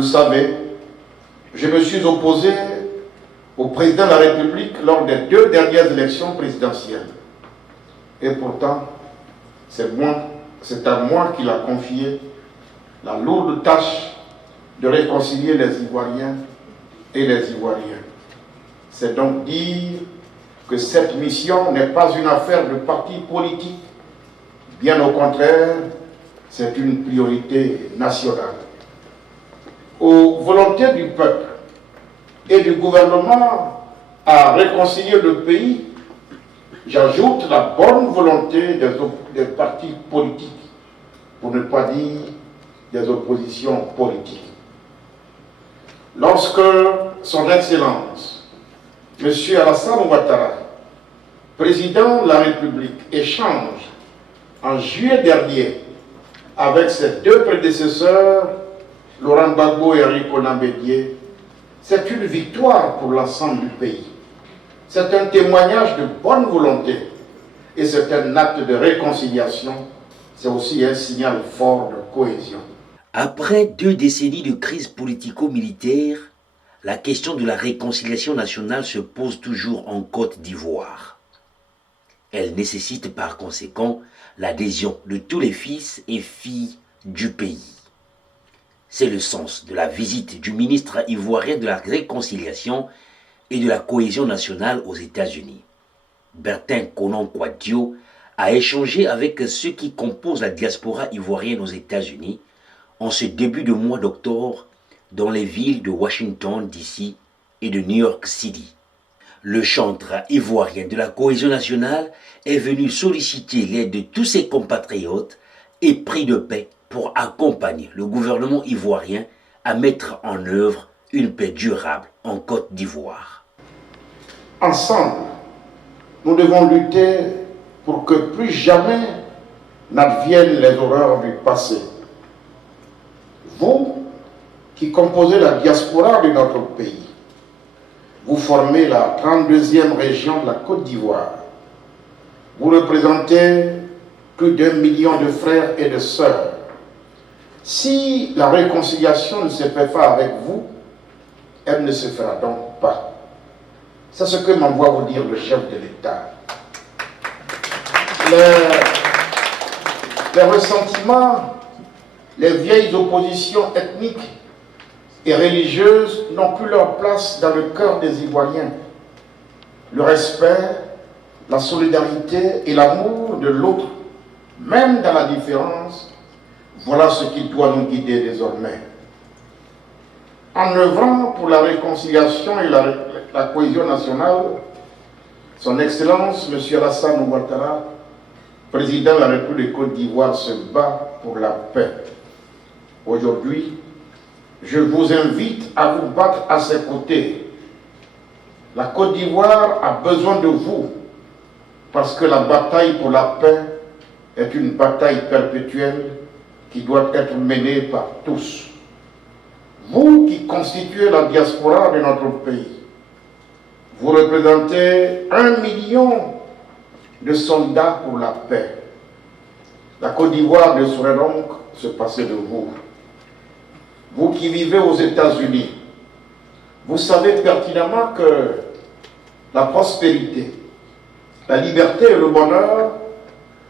le savez, je me suis opposé au président de la République lors des 2 dernières élections présidentielles. Et pourtant, c'est à moi qu'il a confié la lourde tâche de réconcilier les Ivoiriens et les Ivoiriens. C'est donc dire que cette mission n'est pas une affaire de parti politique. Bien au contraire, c'est une priorité nationale. Aux volontés du peuple et du gouvernement à réconcilier le pays, j'ajoute la bonne volonté des partis politiques, pour ne pas dire des oppositions politiques. Lorsque son Excellence, M. Alassane Ouattara, président de la République, échange en juillet dernier avec ses 2 prédécesseurs, Laurent Gbagbo et Henri Konan Bédié, c'est une victoire pour l'ensemble du pays. C'est un témoignage de bonne volonté et c'est un acte de réconciliation. C'est aussi un signal fort de cohésion. Après 2 décennies de crise politico-militaire, la question de la réconciliation nationale se pose toujours en Côte d'Ivoire. Elle nécessite par conséquent l'adhésion de tous les fils et filles du pays. C'est le sens de la visite du ministre ivoirien de la Réconciliation et de la Cohésion nationale aux États-Unis. Bertin Konan-Kouadio a échangé avec ceux qui composent la diaspora ivoirienne aux États-Unis en ce début de mois d'octobre dans les villes de Washington, D.C. et de New York City. Le chantre ivoirien de la Cohésion nationale est venu solliciter l'aide de tous ses compatriotes et pris de paix pour accompagner le gouvernement ivoirien à mettre en œuvre une paix durable en Côte d'Ivoire. Ensemble, nous devons lutter pour que plus jamais n'adviennent les horreurs du passé. Vous, qui composez la diaspora de notre pays, vous formez la 32e région de la Côte d'Ivoire. Vous représentez plus d'1 million de frères et de sœurs. Si la réconciliation ne se fait pas avec vous, elle ne se fera donc pas. C'est ce que m'envoie vous dire le chef de l'État. Les ressentiments, les vieilles oppositions ethniques et religieuses n'ont plus leur place dans le cœur des Ivoiriens. Le respect, la solidarité et l'amour de l'autre, même dans la différence, voilà ce qui doit nous guider désormais. En œuvrant pour la réconciliation et la cohésion nationale, Son Excellence M. Alassane Ouattara, président de la République de Côte d'Ivoire, se bat pour la paix. Aujourd'hui, je vous invite à vous battre à ses côtés. La Côte d'Ivoire a besoin de vous, parce que la bataille pour la paix est une bataille perpétuelle qui doit être menée par tous. Vous qui constituez la diaspora de notre pays, vous représentez 1 million de soldats pour la paix. La Côte d'Ivoire ne saurait donc se passer de vous. Vous qui vivez aux États-Unis, vous savez pertinemment que la prospérité, la liberté et le bonheur,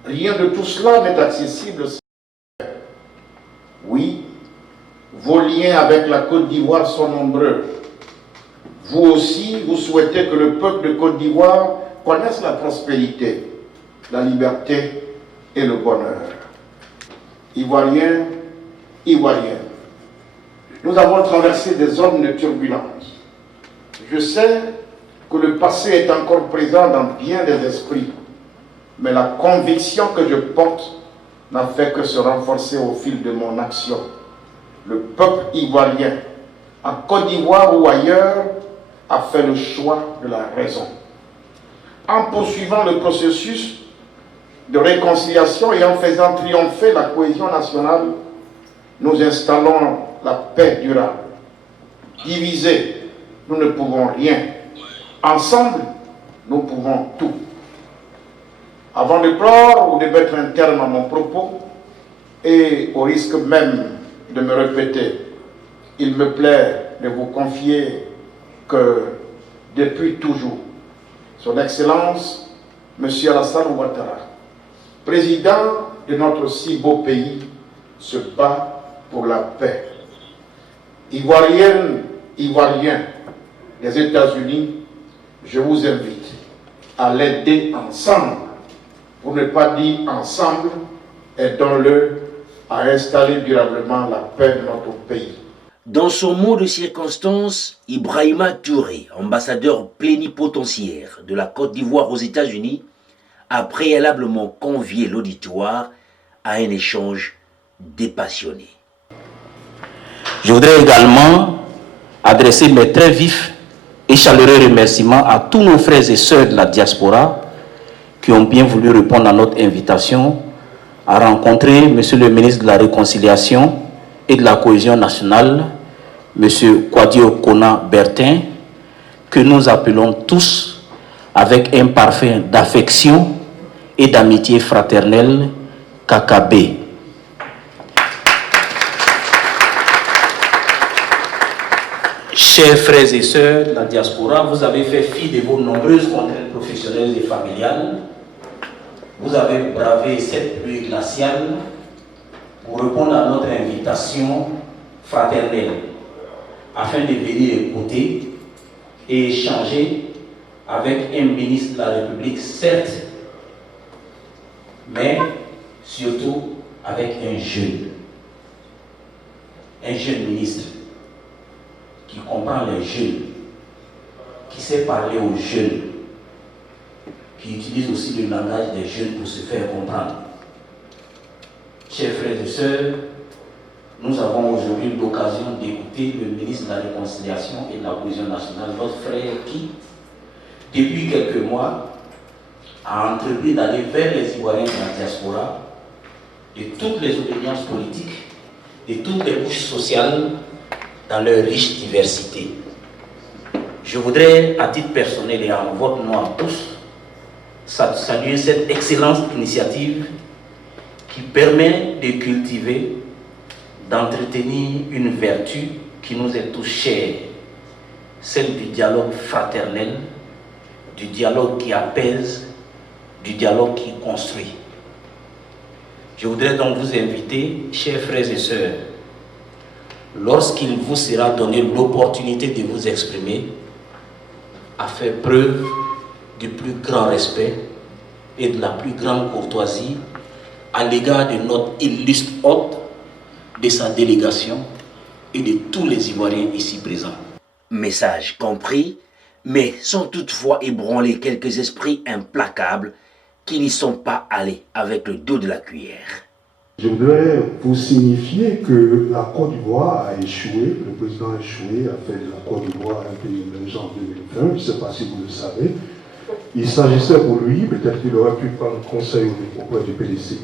rien de tout cela n'est accessible. Oui, vos liens avec la Côte d'Ivoire sont nombreux. Vous aussi, vous souhaitez que le peuple de Côte d'Ivoire connaisse la prospérité, la liberté et le bonheur. Ivoiriens, Ivoiriennes, nous avons traversé des zones de turbulence. Je sais que le passé est encore présent dans bien des esprits, mais la conviction que je porte n'a fait que se renforcer au fil de mon action. Le peuple ivoirien, en Côte d'Ivoire ou ailleurs, a fait le choix de la raison. En poursuivant le processus de réconciliation et en faisant triompher la cohésion nationale, nous installons la paix durable. Divisés, nous ne pouvons rien. Ensemble, nous pouvons tout. Avant de clore ou de mettre un terme à mon propos, et au risque même de me répéter, il me plaît de vous confier que depuis toujours, Son Excellence, M. Alassane Ouattara, président de notre si beau pays, se bat pour la paix. Ivoiriennes, Ivoiriens des États-Unis, je vous invite à l'aider ensemble, pour ne pas dire ensemble, aidons-le à installer durablement la paix de notre pays. Dans son mot de circonstance, Ibrahima Touré, ambassadeur plénipotentiaire de la Côte d'Ivoire aux États-Unis, a préalablement convié l'auditoire à un échange dépassionné. Je voudrais également adresser mes très vifs et chaleureux remerciements à tous nos frères et sœurs de la diaspora qui ont bien voulu répondre à notre invitation à rencontrer Monsieur le ministre de la Réconciliation et de la Cohésion nationale, Monsieur Kwadio Kona Bertin, que nous appelons tous avec un parfum d'affection et d'amitié fraternelle, Kakabé. Chers frères et sœurs de la diaspora, vous avez fait fi de vos nombreuses contraintes professionnelles et familiales. Vous avez bravé cette pluie glaciale pour répondre à notre invitation fraternelle afin de venir écouter et échanger avec un ministre de la République, certes, mais surtout avec un jeune ministre qui comprend les jeunes, qui sait parler aux jeunes, qui utilise aussi le langage des jeunes pour se faire comprendre. Chers frères et sœurs, nous avons aujourd'hui l'occasion d'écouter le ministre de la Réconciliation et de la Cohésion nationale, votre frère qui, depuis quelques mois, a entrepris d'aller vers les Ivoiriens de la diaspora, de toutes les obédiences politiques, de toutes les couches sociales, dans leur riche diversité. Je voudrais, à titre personnel et en votre nom à tous, saluer cette excellente initiative qui permet de cultiver, d'entretenir une vertu qui nous est tous chère, celle du dialogue fraternel, du dialogue qui apaise, du dialogue qui construit. Je voudrais donc vous inviter, chers frères et sœurs, lorsqu'il vous sera donné l'opportunité de vous exprimer, à faire preuve du plus grand respect et de la plus grande courtoisie à l'égard de notre illustre hôte, de sa délégation et de tous les Ivoiriens ici présents. Message compris, mais sans toutefois ébranler quelques esprits implacables qui n'y sont pas allés avec le dos de la cuillère. Je voudrais vous signifier que la Côte d'Ivoire a échoué, le président a échoué, a fait de la Côte d'Ivoire un pays émergent en 2020, je ne sais pas si vous le savez. Il s'agissait pour lui, peut-être qu'il aurait pu prendre conseil auprès du PDCI,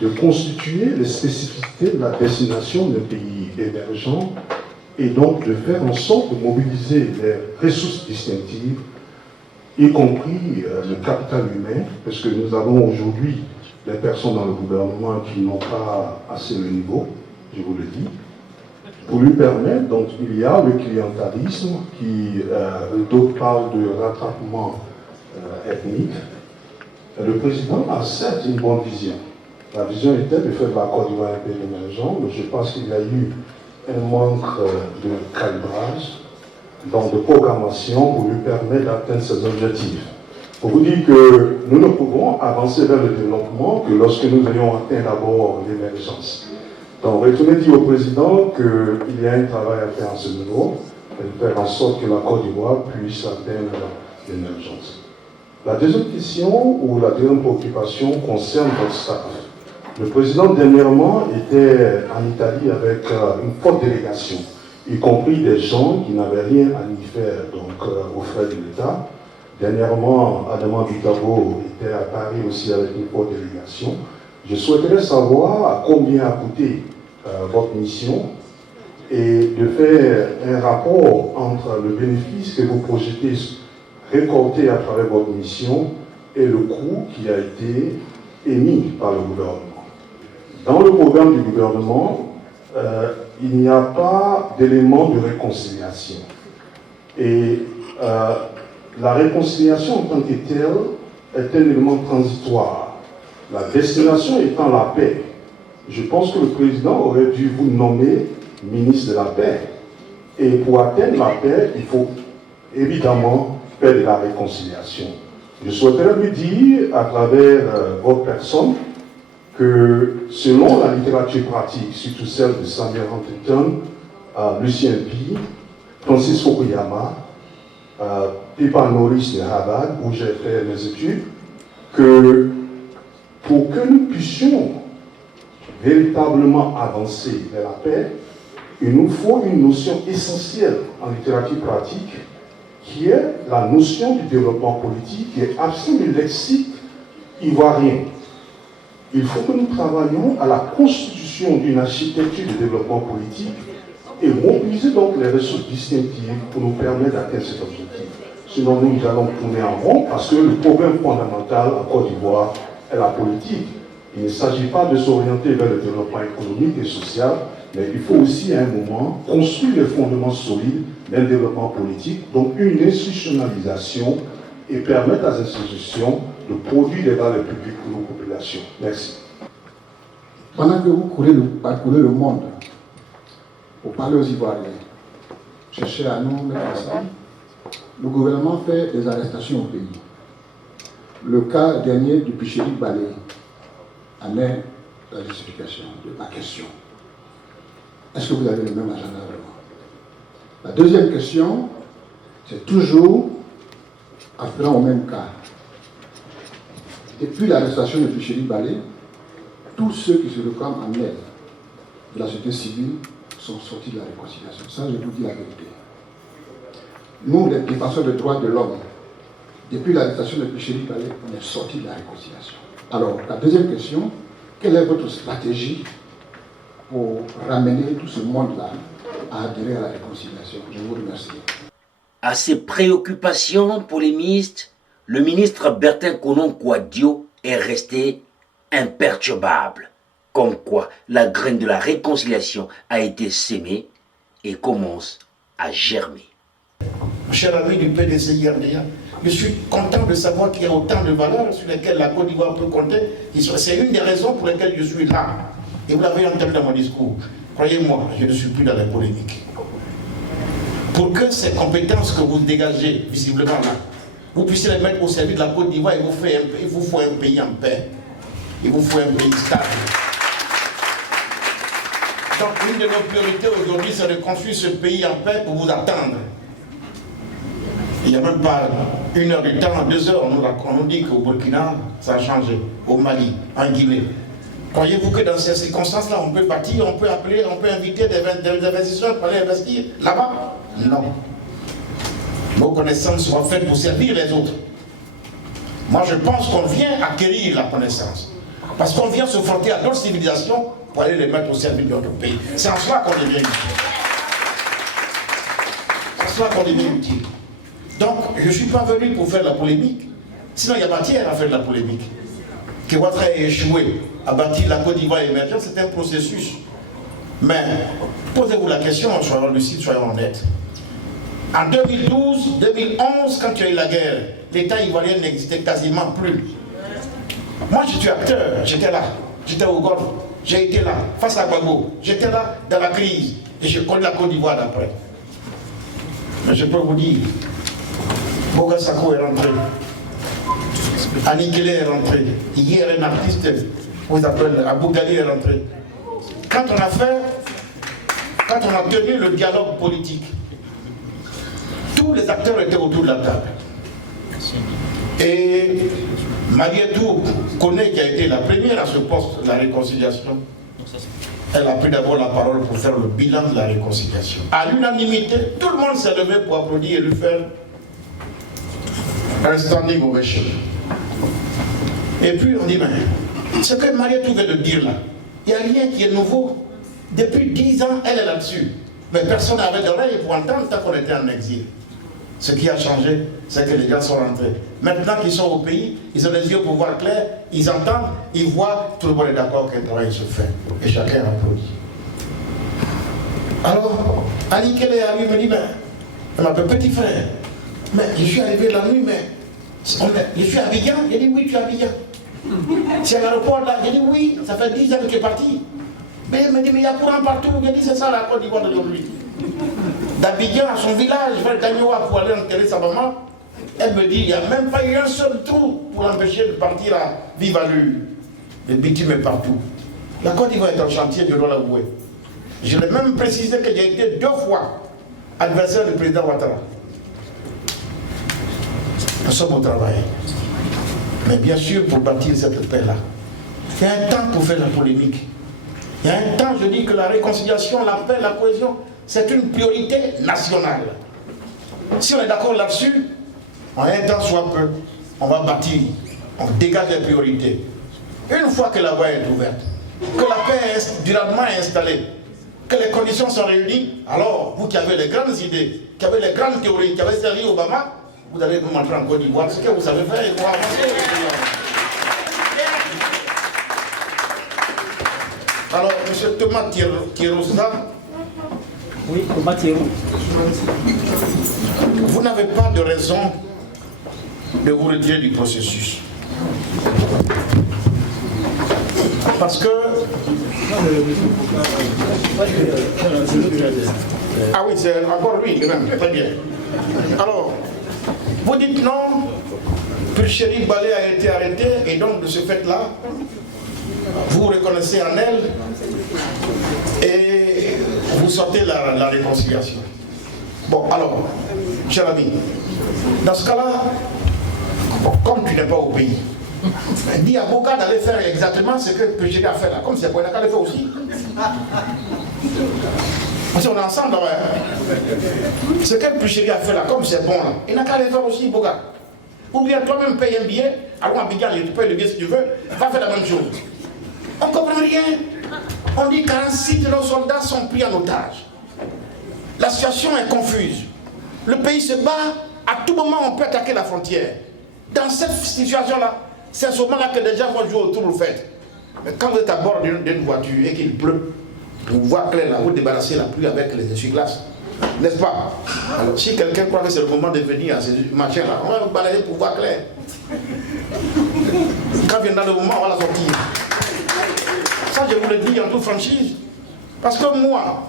de constituer les spécificités de la destination d'un pays émergent et donc de faire en sorte de mobiliser les ressources distinctives, y compris le capital humain, parce que nous avons aujourd'hui des personnes dans le gouvernement qui n'ont pas assez le niveau, je vous le dis, pour lui permettre, donc il y a le clientélisme qui, d'autres parlent de rattrapement ethnique. Le président a certes une bonne vision. La vision était de faire de la Côte d'Ivoire un pays émergent, mais je pense qu'il y a eu un manque de calibrage, donc de programmation pour lui permettre d'atteindre ses objectifs. Pour vous dire que nous ne pouvons avancer vers le développement que lorsque nous ayons atteint d'abord l'émergence. Donc, retournez dire au président qu'il y a un travail à faire en ce niveau, et de faire en sorte que la Côte d'Ivoire puisse atteindre l'émergence. La deuxième question ou la deuxième préoccupation concerne votre staff. Le président dernièrement était en Italie avec une forte délégation, y compris des gens qui n'avaient rien à y faire donc, aux frais de l'État. Dernièrement, Adama Bitabo était à Paris aussi avec une forte délégation. Je souhaiterais savoir combien a coûté votre mission et de faire un rapport entre le bénéfice que vous projetez récolter à travers votre mission et le coût qui a été émis par le gouvernement. Dans le programme du gouvernement, il n'y a pas d'élément de réconciliation. Et la réconciliation en tant que telle est un élément transitoire. La destination étant la paix. Je pense que le président aurait dû vous nommer ministre de la paix. Et pour atteindre la paix, il faut évidemment faire de la réconciliation. Je souhaiterais lui dire, à travers votre personne, que selon la littérature pratique, surtout celle de Samuel Huntington, Lucien Pi, Francis Fukuyama, Pipa Norris de Harvard, où j'ai fait mes études, que pour que nous puissions véritablement avancer vers la paix, il nous faut une notion essentielle en littérature pratique, qui est la notion du développement politique, qui est absente du lexique ivoirien. Il faut que nous travaillions à la constitution d'une architecture de développement politique et mobiliser donc les ressources distinctives pour nous permettre d'atteindre cet objectif. Sinon, nous allons tourner en rond parce que le problème fondamental en Côte d'Ivoire est la politique. Il ne s'agit pas de s'orienter vers le développement économique et social, mais il faut aussi à un moment construire les fondements solides d'un développement politique, donc une institutionnalisation et permettre à ces institutions de produire des valeurs publiques pour nos populations. Merci. Pendant que vous parcourez le monde pour parler aux Ivoiriens, cherchez à nous mettre ensemble, le gouvernement fait des arrestations au pays. Le cas dernier du Picheri Balé en est la justification de ma question. Est-ce que vous avez le même agenda vraiment? La deuxième question, c'est toujours afférent au même cas. Depuis l'arrestation de Picheri Balé, tous ceux qui se réclament en aide de la société civile sont sortis de la réconciliation. Ça, je vous dis la vérité. Nous, les défenseurs des droits de l'homme, depuis l'arrestation de Picheri Balé, on est sortis de la réconciliation. Alors, la deuxième question, quelle est votre stratégie pour ramener tout ce monde-là à adhérer à la réconciliation? Je vous remercie. À ces préoccupations polémistes, le ministre Bertin Konon-Kouadio est resté imperturbable, comme quoi la graine de la réconciliation a été sémée et commence à germer. Cher ami du PDC-IRDA, je suis content de savoir qu'il y a autant de valeurs sur lesquelles la Côte d'Ivoire peut compter. C'est une des raisons pour lesquelles je suis là. Et vous l'avez entendu dans mon discours. Croyez-moi, je ne suis plus dans les polémiques. Pour que ces compétences que vous dégagez visiblement là, vous puissiez les mettre au service de la Côte d'Ivoire, il vous faut un pays en paix. Il vous faut un pays stable. Donc une de nos priorités aujourd'hui, c'est de construire ce pays en paix pour vous attendre. Il n'y a même pas 1 heure de temps, 2 heures, on nous dit qu'au Burkina, ça a changé, au Mali, en Guinée. Croyez-vous que dans ces circonstances-là, on peut bâtir, on peut appeler, on peut inviter des investisseurs pour aller investir là-bas? Non. Nos connaissances sont faites pour servir les autres. Moi, je pense qu'on vient acquérir la connaissance. Parce qu'on vient se frotter à d'autres civilisations pour aller les mettre au service de notre pays. C'est en cela qu'on devient utile. C'est en cela qu'on devient utile. Donc, je ne suis pas venu pour faire de la polémique. Sinon, il y a matière à faire de la polémique. Que Ouattara ait échoué à bâtir la Côte d'Ivoire émergente, c'est un processus. Mais, posez-vous la question, soyons lucides, soyons honnêtes. En 2012, 2011, quand il y a eu la guerre, l'État ivoirien n'existait quasiment plus. Moi, je suis acteur, j'étais là, j'étais au Golfe, j'ai été là, face à Gbagbo, j'étais là dans la crise, et je connais la Côte d'Ivoire d'après. Mais je peux vous dire, Boga Sako est rentré, Annie Kelly est rentré, hier un artiste, vous appelez Abou Ghali est rentré. Quand on a tenu le dialogue politique, tous les acteurs étaient autour de la table. Et Marietou connaît qui a été la première à ce poste de la réconciliation. Elle a pris d'abord la parole pour faire le bilan de la réconciliation. À l'unanimité, tout le monde s'est levé pour applaudir et lui faire un standing ovation. Et puis on dit, mais ce que Marietou vient de dire là, il n'y a rien qui est nouveau. Depuis 10 ans, elle est là-dessus. Mais personne n'avait d'oreille pour entendre tant qu'on était en exil. Ce qui a changé, c'est que les gens sont rentrés. Maintenant qu'ils sont au pays, ils ont les yeux pour voir clair, ils entendent, ils voient, tout le monde est d'accord qu'un travail se fait. Et chacun applaudit. Alors, Ali Kele arrive, me dit, mais, elle m'appelle petit frère. Mais je suis arrivé la nuit, mais je suis à Abidjan. J'ai dit, oui, tu es à Abidjan. C'est à l'aéroport là. J'ai dit, oui, ça fait 10 ans que tu es parti. Mais elle me dit, mais il y a courant partout. J'ai dit, c'est ça la Côte d'Ivoire d'aujourd'hui. D'Abidjan à son village, vers Gagnoa pour aller enterrer sa maman. Elle me dit, il n'y a même pas eu un seul trou pour l'empêcher de partir à vive allure. Le bitume est partout. La Côte d'Ivoire est en chantier, je dois l'avouer. Je l'ai même précisé que j'ai été 2 fois adversaire du président Ouattara. Nous sommes au travail. Mais bien sûr, pour bâtir cette paix-là, il y a un temps pour faire la polémique. Il y a un temps, je dis que la réconciliation, la paix, la cohésion, c'est une priorité nationale. Si on est d'accord là-dessus, en un temps soit peu, on va bâtir, on dégage les priorités. Une fois que la voie est ouverte, que la paix est durablement installée, que les conditions sont réunies, alors vous qui avez les grandes idées, qui avez les grandes théories, qui avez servi Obama, vous allez nous montrer en Côte d'Ivoire ce que vous savez faire et pour avancer. Alors, M. Thomas Tirosa, oui, Thomas Thierry. Vous n'avez pas de raison de vous retirer du processus. Parce que... Ah oui, c'est encore lui, même. Très bien. Alors, vous dites non, Pulchéri Balé a été arrêté, et donc de ce fait-là, vous reconnaissez en elle, et vous sortez la réconciliation. Bon, alors, cher ami, dans ce cas-là, comme tu n'es pas au pays, dis à Boka d'aller faire exactement ce que Pulchéri a fait là, comme c'est pour il a qu'à le faire aussi. Parce qu'on est ensemble là, hein. Ce que Pulchéri a fait là, comme c'est bon là, il n'a qu'à le faire aussi, Boka. Ou bien toi-même paye un billet, allons à Abidjan, tu payes le billet si tu veux, va faire la même chose. On ne comprend rien. On dit 46 de nos soldats sont pris en otage. La situation est confuse. Le pays se bat, à tout moment on peut attaquer la frontière. Dans cette situation-là, c'est à ce moment-là que les gens vont jouer autour du fait. Mais quand vous êtes à bord d'une voiture et qu'il pleut, vous voyez clair là, vous débarrassez la pluie avec les essuie-glaces. N'est-ce pas? Alors si quelqu'un croit que c'est le moment de venir à ces machins-là, on va vous balayer pour voir clair. Quand viendra le moment, on va la sortir. Ça, je vous le dis en toute franchise. Parce que moi,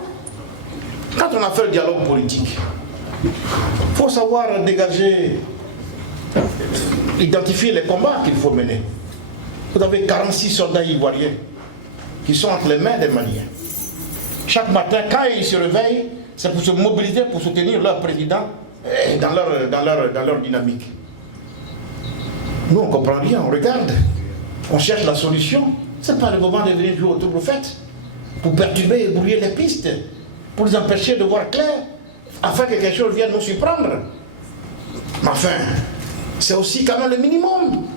quand on a fait le dialogue politique, il faut savoir dégager, identifier les combats qu'il faut mener. Vous avez 46 soldats ivoiriens qui sont entre les mains des Maliens. Chaque matin, quand ils se réveillent, c'est pour se mobiliser, pour soutenir leur président dans leur dynamique. Nous, on ne comprend rien, on regarde, on cherche la solution. Ce n'est pas le moment de venir jouer autour du fait, pour perturber et brouiller les pistes, pour les empêcher de voir clair, afin que quelque chose vienne nous surprendre. Mais enfin, c'est aussi quand même le minimum.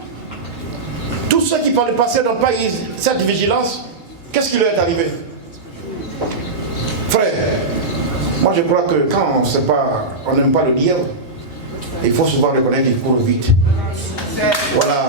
Tous ceux qui par le passé n'ont pas eu cette vigilance, qu'est-ce qui leur est arrivé? Frère, moi je crois que quand on n'aime pas le dire, il faut souvent reconnaître qu'il court vite. Voilà.